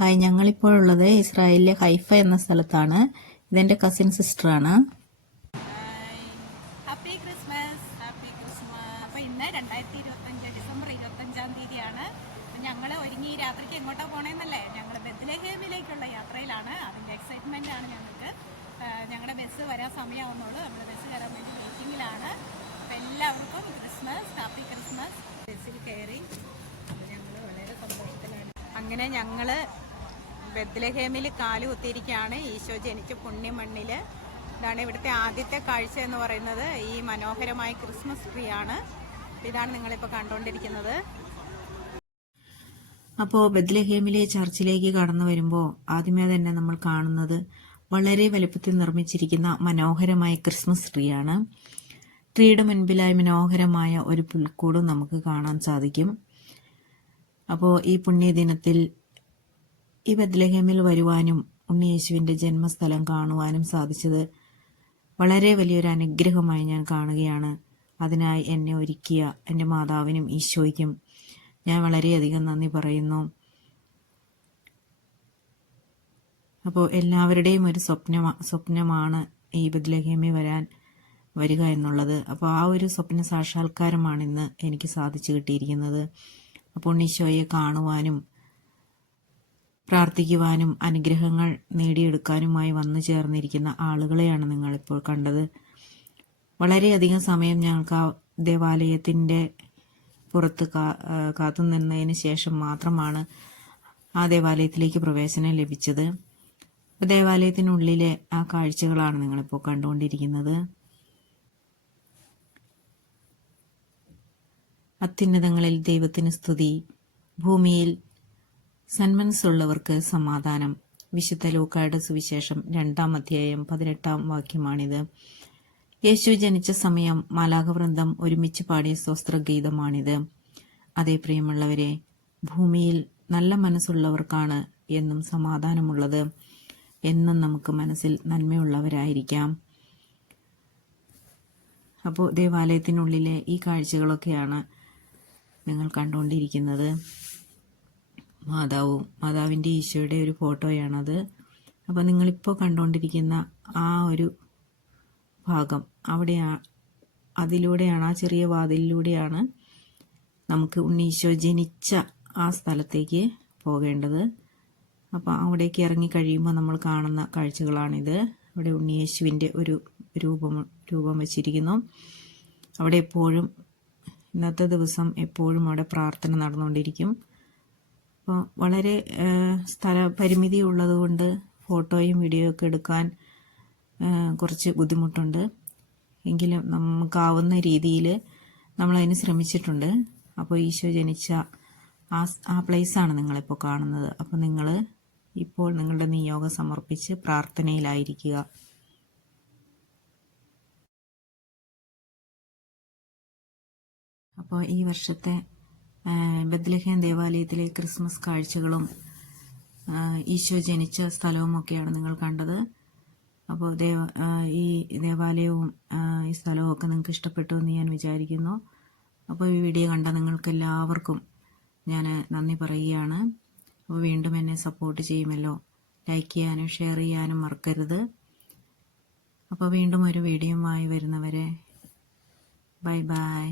Hi ഞങ്ങളിപ്പോൾ ഉള്ളത് ഇസ്രായേലിലെ ഹൈഫ എന്ന സ്ഥലത്താണ്. ഇതെന്റെ കസിൻ സിസ്റ്ററാണ് ഹാപ്പി ക്രിസ്മസ് ഹാപ്പി തീയതിയാണ്. ഞങ്ങൾ ഞങ്ങൾ ബethlehem-ലേക്കുള്ള യാത്രയിലാണ്. ആണ് ഞങ്ങൾക്ക്. ഞങ്ങളുടെ ബസ് നമ്മുടെ ബസ് എല്ലാവർക്കും ക്രിസ്മസ് ഹാപ്പി ക്രിസ്മസ് ഞങ്ങൾ വളരെ അങ്ങനെ ഞങ്ങൾ ബദ്ലഹേമിൽ കാൽ കുത്തിയിരിക്കുകയാണ്. ഈശോ ജനിച്ച പുണ്യമണ്ണിൽ ഇതാണ് ഇവിടുത്തെ ആദ്യത്തെ കാഴ്ച എന്ന് പറയുന്നത്. ഈ മനോഹരമായ ക്രിസ്മസ് ട്രീ ആണ്. ഇതാണ് നിങ്ങളിപ്പോൾ കണ്ടുകൊണ്ടിരിക്കുന്നത്. അപ്പോൾ ബദ്ലഹേമിലെ ചർച്ചിലേക്ക് കടന്നു വരുമ്പോൾ ആദ്യമേ തന്നെ നമ്മൾ കാണുന്നത് വളരെ വലുപ്പത്തിൽ നിർമ്മിച്ചിരിക്കുന്ന മനോഹരമായ ക്രിസ്മസ് ട്രീ ആണ്. ട്രീയുടെ മുൻപിലായി മനോഹരമായ ഒരു പുൽക്കൂടും നമുക്ക് കാണാൻ സാധിക്കും. അപ്പോൾ ഈ പുണ്യദിനത്തിൽ ഈ ബദ്ലഹേമിൽ വരുവാനും ഉണ്ണിയേശുവിന്റെ ജന്മസ്ഥലം കാണുവാനും സാധിച്ചത് വളരെ വലിയൊരു അനുഗ്രഹമായി ഞാൻ കാണുകയാണ്. അതിനായി എന്നെ ഒരുക്കിയ എന്റെ മാതാവിനും ഈശോയ്ക്കും ഞാൻ വളരെയധികം നന്ദി പറയുന്നു. അപ്പോൾ എല്ലാവരുടെയും ഒരു സ്വപ്ന സ്വപ്നമാണ് ഈ ബദ്ലഹേമി വരാൻ വരിക എന്നുള്ളത്. അപ്പോൾ ആ ഒരു സ്വപ്ന സാക്ഷാത്കാരമാണ് ഇന്ന് എനിക്ക് സാധിച്ചു കിട്ടിയിരിക്കുന്നത്. അപ്പോൾ ഉണ്ണീശോയെ കാണുവാനും പ്രാർത്ഥിക്കുവാനും അനുഗ്രഹങ്ങൾ നേടിയെടുക്കാനുമായി വന്നു ചേർന്നിരിക്കുന്ന ആളുകളെയാണ് നിങ്ങളിപ്പോൾ കണ്ടത്. വളരെയധികം സമയം ഞങ്ങൾക്ക് ആ ദേവാലയത്തിന്റെ പുറത്ത് കാത്തു നിന്നതിന് ശേഷം മാത്രമാണ് ആ ദേവാലയത്തിലേക്ക് പ്രവേശനം ലഭിച്ചത്. ദേവാലയത്തിനുള്ളിലെ ആ കാഴ്ചകളാണ് നിങ്ങളിപ്പോൾ കണ്ടുകൊണ്ടിരിക്കുന്നത്. അത്യുന്നതങ്ങളിൽ ദൈവത്തിന് സ്തുതി. ഭൂമിയിൽ സന്മനസ്സുള്ളവർക്ക് സമാധാനം. വിശുദ്ധ ലൂക്കായുടെ സുവിശേഷം രണ്ടാം അധ്യായം പതിനെട്ടാം വാക്യമാണിത്. യേശു ജനിച്ച സമയം മാലാകവൃന്ദം ഒരുമിച്ച് പാടിയ സ്വസ്ത്രഗീതമാണിത്. അതേ പ്രിയമുള്ളവരെ ഭൂമിയിൽ നല്ല മനസ്സുള്ളവർക്കാണ് എന്നും സമാധാനമുള്ളത് എന്നും നമുക്ക് മനസ്സിൽ നന്മയുള്ളവരായിരിക്കാം. അപ്പോൾ ദേവാലയത്തിനുള്ളിലെ ഈ കാഴ്ചകളൊക്കെയാണ് നിങ്ങൾ കണ്ടുകൊണ്ടിരിക്കുന്നത്. മാതാവും മാതാവിന്റെ ഈശോയുടെ ഒരു ഫോട്ടോയാണത്. അപ്പോൾ നിങ്ങളിപ്പോൾ കണ്ടുകൊണ്ടിരിക്കുന്ന ആ ഒരു ഭാഗം അവിടെ അതിലൂടെയാണ് ആ ചെറിയ വാതിലിലൂടെയാണ് നമുക്ക് ഉണ്ണീശോ ജനിച്ച ആ സ്ഥലത്തേക്ക് പോകേണ്ടത്. അപ്പോൾ അവിടേക്ക് ഇറങ്ങി കഴിയുമ്പോൾ നമ്മൾ കാണുന്ന കാഴ്ചകളാണിത്. അവിടെ ഉണ്ണിയേശുവിന്റെ ഒരു രൂപം രൂപം വച്ചിരിക്കുന്നു. അവിടെ എപ്പോഴും ഇന്നത്തെ ദിവസം എപ്പോഴും അവിടെ പ്രാർത്ഥന നടന്നുകൊണ്ടിരിക്കും. അപ്പോൾ വളരെ സ്ഥല പരിമിതി ഉള്ളതുകൊണ്ട് ഫോട്ടോയും വീഡിയോ ഒക്കെ എടുക്കാൻ കുറച്ച് ബുദ്ധിമുട്ടുണ്ട്. എങ്കിലും നമുക്കാവുന്ന രീതിയിൽ നമ്മളതിന് ശ്രമിച്ചിട്ടുണ്ട്. അപ്പോൾ ഈശോ ജനിച്ച ആ ആ പ്ലേസാണ് നിങ്ങളിപ്പോൾ കാണുന്നത്. അപ്പോൾ നിങ്ങൾ ഇപ്പോൾ നിങ്ങളുടെ നിയോഗം സമർപ്പിച്ച് പ്രാർത്ഥനയിലായിരിക്കുക. അപ്പോൾ ഈ വർഷത്തെ ബദ്ലഹേം ദേവാലയത്തിലെ ക്രിസ്മസ് കാഴ്ചകളും ഈശോ ജനിച്ച സ്ഥലവുമൊക്കെയാണ് നിങ്ങൾ കണ്ടത്. അപ്പോൾ ദേവ ഈ ദേവാലയവും ഈ സ്ഥലവും ഒക്കെ നിങ്ങൾക്ക് ഇഷ്ടപ്പെട്ടു എന്ന് ഞാൻ വിചാരിക്കുന്നു. അപ്പോൾ ഈ വീഡിയോ കണ്ട നിങ്ങൾക്ക് എല്ലാവർക്കും ഞാൻ നന്ദി പറയുകയാണ്. അപ്പോൾ വീണ്ടും എന്നെ സപ്പോർട്ട് ചെയ്യുമല്ലോ. ലൈക്ക് ചെയ്യാനും ഷെയർ ചെയ്യാനും മറക്കരുത്. അപ്പോൾ വീണ്ടും ഒരു വീഡിയോ വീഡിയോയുമായി വരുന്നവരെ ബൈ ബൈ.